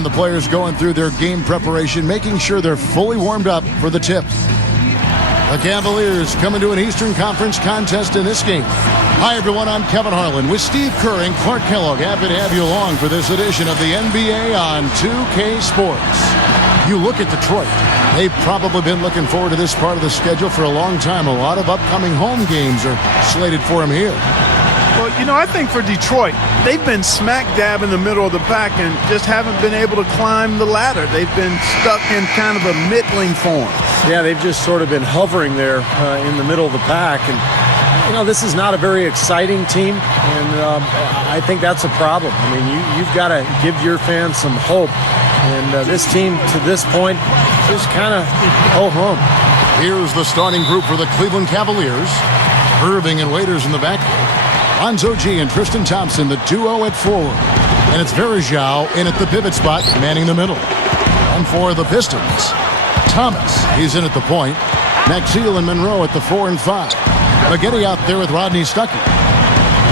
And the players going through their game preparation, making sure they're fully warmed up for the tip. The Cavaliers coming to an Eastern Conference contest in this game. Hi, everyone. I'm Kevin Harlan with Steve Kerr and Clark Kellogg. Happy to have you along for this edition of the NBA on 2K Sports. You look at Detroit. They've probably been looking forward to this part of the schedule for a long time. A lot of upcoming home games are slated for them here. Well, you know, I think for Detroit, they've been smack dab in the middle of the pack and just haven't been able to climb the ladder. They've been stuck in kind of a middling form. Yeah, they've just sort of been hovering there in the middle of the pack. And, you know, this is not a very exciting team, and I think that's a problem. I mean, you've got to give your fans some hope. And this team, to this point, just kind of ho-hum. Here's the starting group for the Cleveland Cavaliers. Irving and Waiters in the backcourt. Lonzo G and Tristan Thompson, the duo at forward. And it's Verjao in at the pivot spot, manning the middle. And for the Pistons, Thomas, he's in at the point. Maxwell and Monroe at the 4 and 5. Maggette out there with Rodney Stuckey.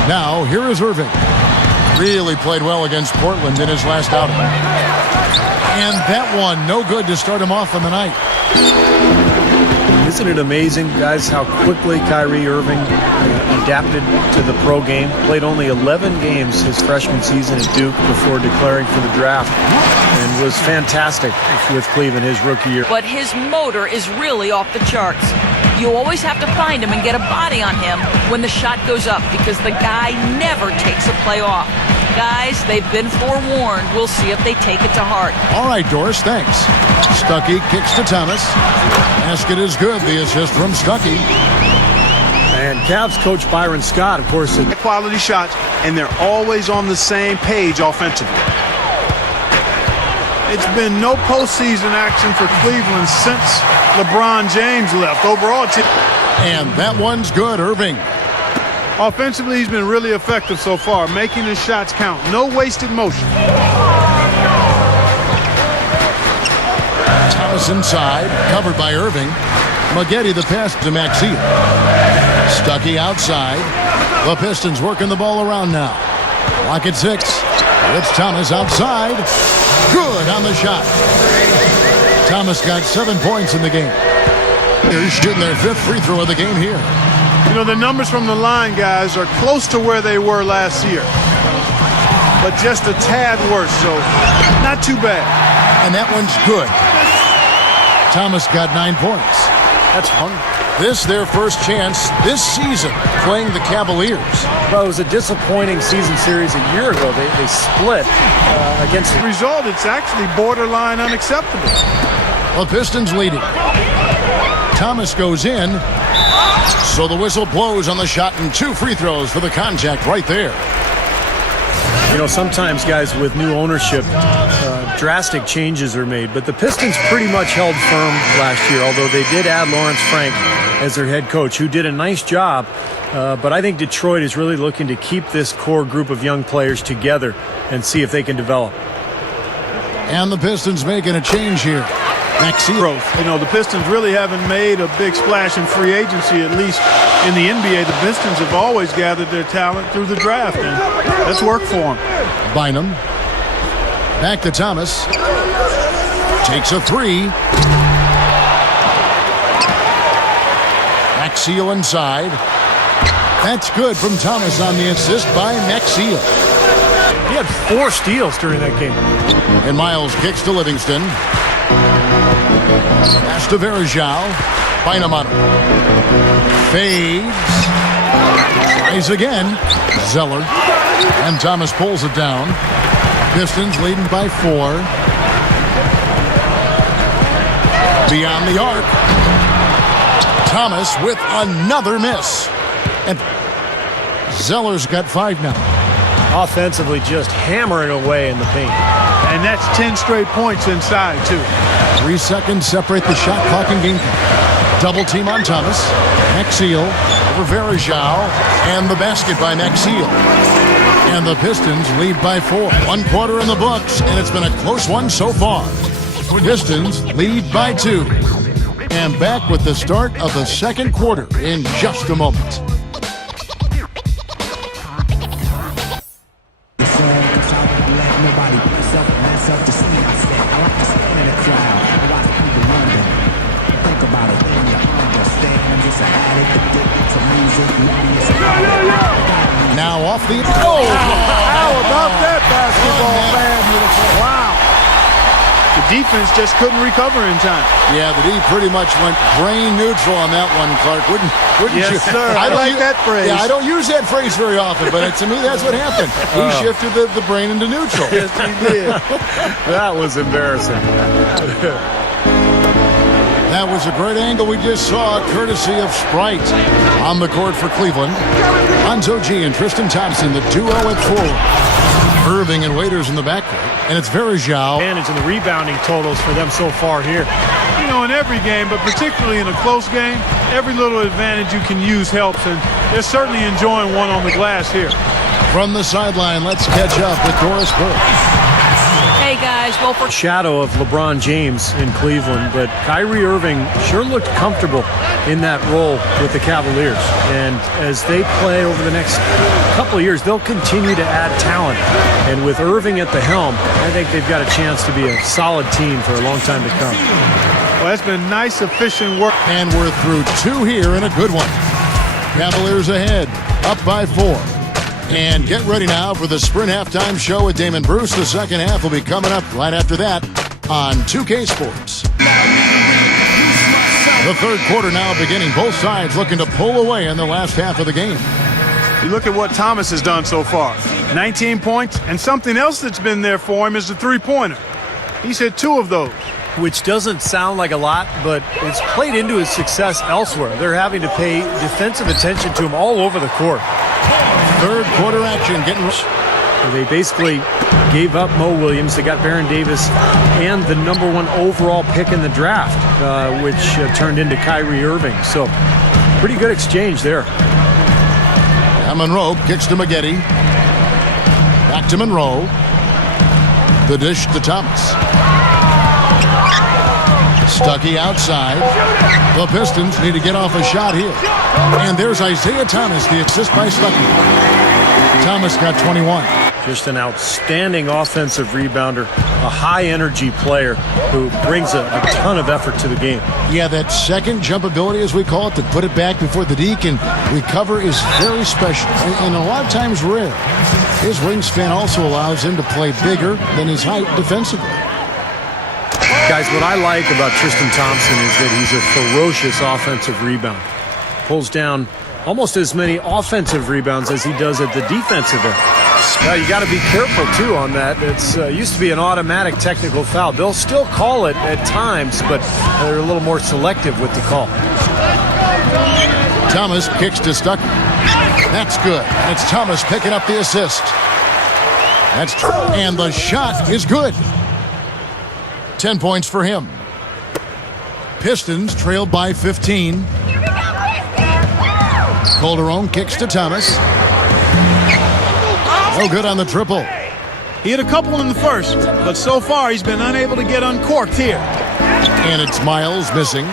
Now, here is Irving. Really played well against Portland in his last outing. And that one, no good to start him off on the night. Isn't it amazing, guys, how quickly Kyrie Irving adapted to the pro game? Played only 11 games his freshman season at Duke before declaring for the draft, and was fantastic with Cleveland his rookie year. But his motor is really off the charts. You always have to find him and get a body on him when the shot goes up, because the guy never takes a play off. Guys, they've been forewarned. We'll see if they take it to heart. All right, Doris, thanks. Stuckey kicks to Thomas. Basket is good. The assist from Stuckey. And Cavs coach Byron Scott, of course. Quality shots, and they're always on the same page offensively. It's been no postseason action for Cleveland since LeBron James left. Overall, and that one's good, Irving. Offensively, he's been really effective so far, making his shots count. No wasted motion. Thomas inside, covered by Irving. Maggette the pass to Maxwell. Stuckey outside. The Pistons working the ball around now. Lock at 6. It's Thomas outside. Good on the shot. Thomas got 7 points in the game. They're shooting their 5th free throw of the game here. You know, the numbers from the line, guys, are close to where they were last year. But just a tad worse, so not too bad. And that one's good. Thomas got 9 points. That's fun. This their first chance this season playing the Cavaliers. Well, it was a disappointing season series a year ago. They split against the result. It's actually borderline unacceptable. The Pistons leading. Thomas goes in. So the whistle blows on the shot, and 2 free throws for the contact right there. You know, sometimes, guys, with new ownership, drastic changes are made. But the Pistons pretty much held firm last year, although they did add Lawrence Frank as their head coach, who did a nice job. But I think Detroit is really looking to keep this core group of young players together and see if they can develop. And the Pistons making a change here. Growth. You know, the Pistons really haven't made a big splash in free agency, at least in the NBA. The Pistons have always gathered their talent through the draft, and that's worked for them. Bynum. Back to Thomas. Takes a 3. Maxwell inside. That's good from Thomas on the assist by Maxwell. He had 4 steals during that game. And Miles kicks to Livingston. Pass to Verjao. Bynum on him. Fades. Tries again. Zeller. And Thomas pulls it down. Pistons leading by 4. Beyond the arc. Thomas with another miss. And Zeller's got 5 now. Offensively, just hammering away in the paint. And that's 10 straight points inside, too. 3 seconds separate the shot clock and game clock. Double team on Thomas. Maxwell over Verjao. And the basket by Maxwell. And the Pistons lead by 4. 1 quarter in the books, and it's been a close one so far. Pistons lead by 2. And back with the start of the second quarter in just a moment. myself to see. I said, I like to stand in the crowd and watch people wonder. Think about it when you understand. It's an addict addicted to music. Now off the... Oh, how about that basketball, man? Wow. The defense just couldn't recover in time. Yeah, the D pretty much went brain neutral on that one, Clark. Wouldn't Yes, you? sir. I like that phrase. Yeah, I don't use that phrase very often, but to me, that's what happened. He shifted the brain into neutral. Yes, he did. That was embarrassing. That was a great angle we just saw, courtesy of Sprite. On the court for Cleveland, Lonzo G and Tristan Thompson, the duo at forward. Irving and Waiters in the backcourt, and it's Verjao. Advantage in the rebounding totals for them so far here. You know, in every game, but particularly in a close game, every little advantage you can use helps, and they're certainly enjoying one on the glass here. From the sideline, let's catch up with Doris Burke. Hey guys, well, for Shadow of LeBron James in Cleveland, but Kyrie Irving sure looked comfortable in that role with the Cavaliers. And as they play over the next couple of years, they'll continue to add talent. And with Irving at the helm, I think they've got a chance to be a solid team for a long time to come. Well, that's been nice, efficient work. And we're through two here and a good one. Cavaliers ahead, up by 4. And get ready now for the Sprint Halftime Show with Damon Bruce. The second half will be coming up right after that on 2K Sports. The third quarter now beginning. Both sides looking to pull away in the last half of the game. You look at what Thomas has done so far. 19 points, and something else that's been there for him is the three-pointer. He's hit 2 of those. Which doesn't sound like a lot, but it's played into his success elsewhere. They're having to pay defensive attention to him all over the court. Third quarter action getting... They basically gave up Mo Williams. They got Baron Davis and the #1 overall pick in the draft, which turned into Kyrie Irving. So pretty good exchange there. And Monroe kicks to Maggette. Back to Monroe. The dish to Thomas. Stuckey outside. The Pistons need to get off a shot here. And there's Isiah Thomas, the assist by Stuckey. Thomas got 21. Just an outstanding offensive rebounder, a high-energy player who brings a ton of effort to the game. Yeah, that second jump ability, as we call it, to put it back before the D can recover is very special and a lot of times rare. His wingspan also allows him to play bigger than his height defensively. Guys, what I like about Tristan Thompson is that he's a ferocious offensive rebounder. Pulls down almost as many offensive rebounds as he does at the defensive end. Now, you got to be careful, too, on that. It's used to be an automatic technical foul. They'll still call it at times, but they're a little more selective with the call. Thomas kicks to Stuckey. That's good. It's Thomas picking up the assist. That's true. And the shot is good. 10 points for him. Pistons trailed by 15. Calderon kicks to Thomas. No good on the triple. He hit a couple in the first, but so far he's been unable to get uncorked here. And it's Miles missing.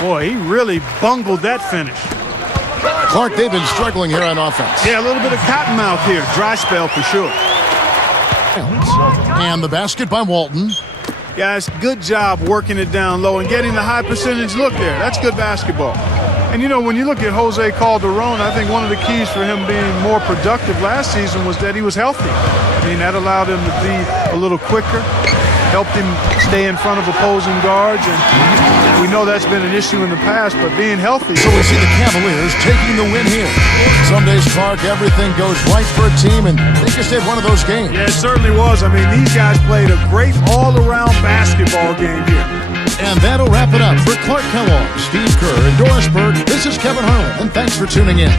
Boy, he really bungled that finish. Clark, they've been struggling here on offense. Yeah, a little bit of cottonmouth here. Dry spell for sure. And the basket by Walton. Guys, good job working it down low and getting the high percentage look there. That's good basketball. And, you know, when you look at Jose Calderon, I think one of the keys for him being more productive last season was that he was healthy. I mean, that allowed him to be a little quicker, helped him stay in front of opposing guards. And we know that's been an issue in the past, but being healthy. So we see the Cavaliers taking the win here. Some days, Clark, everything goes right for a team, and they just had one of those games. Yeah, it certainly was. I mean, these guys played a great all-around basketball game here. And that'll wrap it up for Clark Kellogg, Steve Kerr, and Doris Burke. This is Kevin Harlan, and thanks for tuning in.